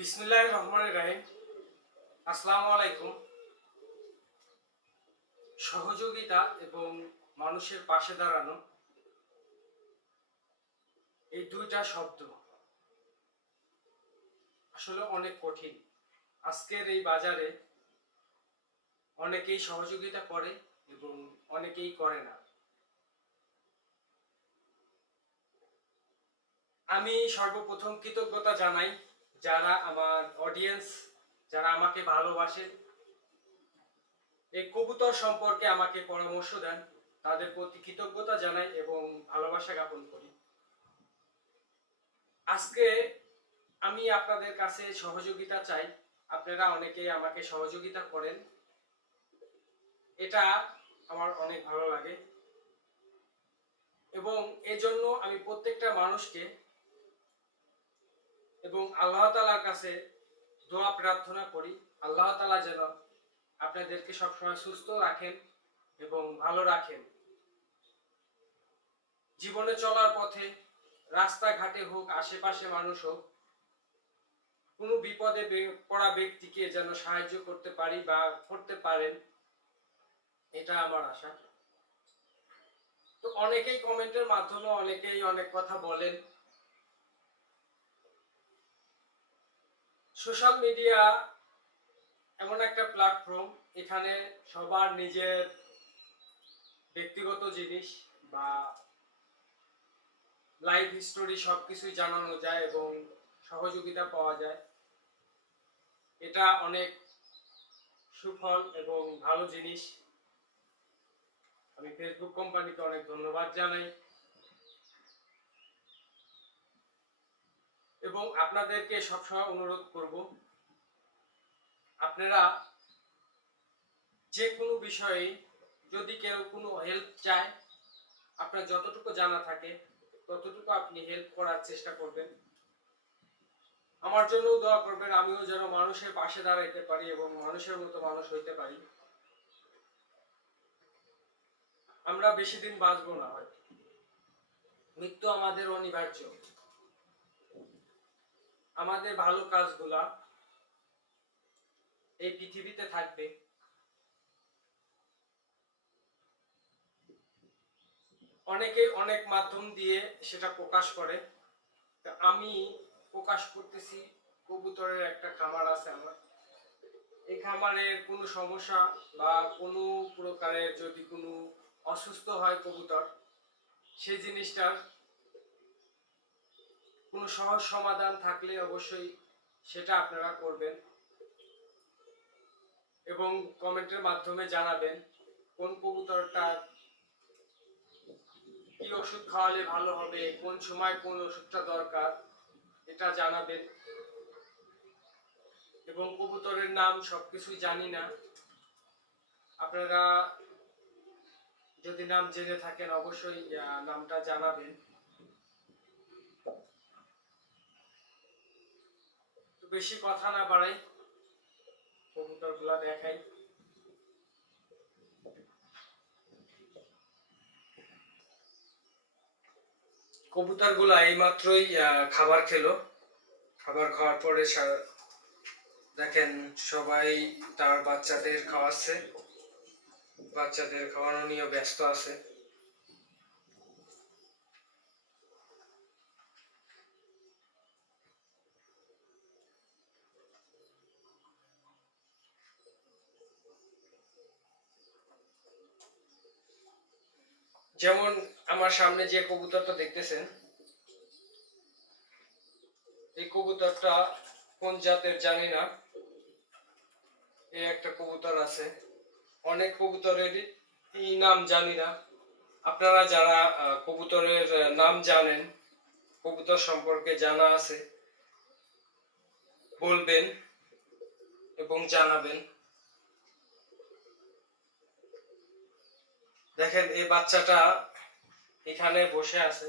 বিসমিল্লাহির রহমানির রহিম। আসসালামু আলাইকুম। সহযোগিতা এবং মানুষের পাশে দাঁড়ানো, এই দুইটা শব্দ আসলে অনেক কঠিন। আজকের এই বাজারে অনেকেই সহযোগিতা করে এবং অনেকেই করে না। আমি সর্বপ্রথম কৃতজ্ঞতা জানাই যারা আমার অডিয়েন্স, যারা আমাকে ভালোবাসে, এই কবুতর সম্পর্কে আমাকে পরামর্শ দেন, তাদের প্রতি কৃতজ্ঞতা জানাই এবং ভালোবাসা জ্ঞাপন করি। আজকে আমি আপনাদের কাছে সহযোগিতা চাই। আপনারা অনেকেই আমাকে সহযোগিতা করেন, এটা আমার অনেক ভালো লাগে এবং এজন্য আমি প্রত্যেকটা মানুষকে এবং আল্লাহ তাআলার কাছে দোয়া প্রার্থনা করি, আল্লাহ তাআলা যেন আপনাদেরকে সবসময় সুস্থ রাখেন এবং ভালো রাখেন। জীবনে চলার পথে, রাস্তাঘাটে হোক, আশেপাশে মানুষ হোক, কোনো বিপদে পড়া ব্যক্তিকে যেন সাহায্য করতে পারি বা করতে পারেন, এটা আমার আশা। তো অনেকেই কমেন্টের মাধ্যমে অনেকেই অনেক কথা বলেন। সোশ্যাল মিডিয়া এমন একটা প্ল্যাটফর্ম, এখানে সবার নিজের ব্যক্তিগত জিনিস বা লাইফ হিস্টোরি সবকিছুই জানানো যায় এবং সহযোগিতা পাওয়া যায়। এটা অনেক সুফল এবং ভালো জিনিস। আমি ফেসবুক কোম্পানিকে অনেক ধন্যবাদ জানাই এবং আপনাদেরকে সবসময় অনুরোধ করব, আপনারা যে কোনো বিষয়ে যদি কেউ কোনো হেল্প চায়, আপনার যতটুকু জানা থাকে ততটুকু আপনি হেল্প করার চেষ্টা করবেন। আমার জন্য দোয়া করবেন, আমিও যেন মানুষের পাশে দাঁড়াইতে পারি এবং মানুষের মতো মানুষ হইতে পারি। আমরা বেশি দিন বাঁচবো না, হয় মৃত্যু আমাদের অনিবার্য। আমাদের ভালো কাজগুলা এই পৃথিবীতে থাকবে। অনেকে অনেক মাধ্যম দিয়ে সেটা প্রকাশ করে, আমি প্রকাশ করতেছি। কবুতরের একটা খামার আছে আমার, এই খামারের কোনো সমস্যা বা কোনো প্রকারের যদি কোনো অসুস্থ হয় কবুতর, সেই জিনিসটার কোনো সহজ সমাধান থাকলে অবশ্যই সেটা আপনারা করবেন এবং কমেন্টের মাধ্যমে জানাবেন কোন কবুতরটা কি ওষুধ খাওয়ালে ভালো হবে, কোন সময় কোন ওষুধটা দরকার, এটা জানাবেন। এবং কবুতরের নাম সবকিছুই জানি না, আপনারা যদি নাম জেনে থাকেন অবশ্যই নামটা জানাবেন। তো বেশি কথা না বাড়াই, কবুতরগুলা দেখাই। কবুতরগুলা এইমাত্রই খাবার খেলো। খাবার খাওয়ার পরে দেখেন সবাই তার বাচ্চাদের খাওয়াচ্ছে, বাচ্চাদের খাওয়ানো নিয়ে ব্যস্ত আছে। যেমন আমার সামনে যে কবুতরটা দেখতেছেন, এই কবুতরটা কোন জাতের জানি না। এই একটা কবুতর আছে, অনেক কবুতরের এই নাম জানি না। আপনারা যারা কবুতরের নাম জানেন, কবুতর সম্পর্কে জানা আছে, বলবেন এবং জানাবেন। দেখেন এই বাচ্চাটা এখানে বসে আছে।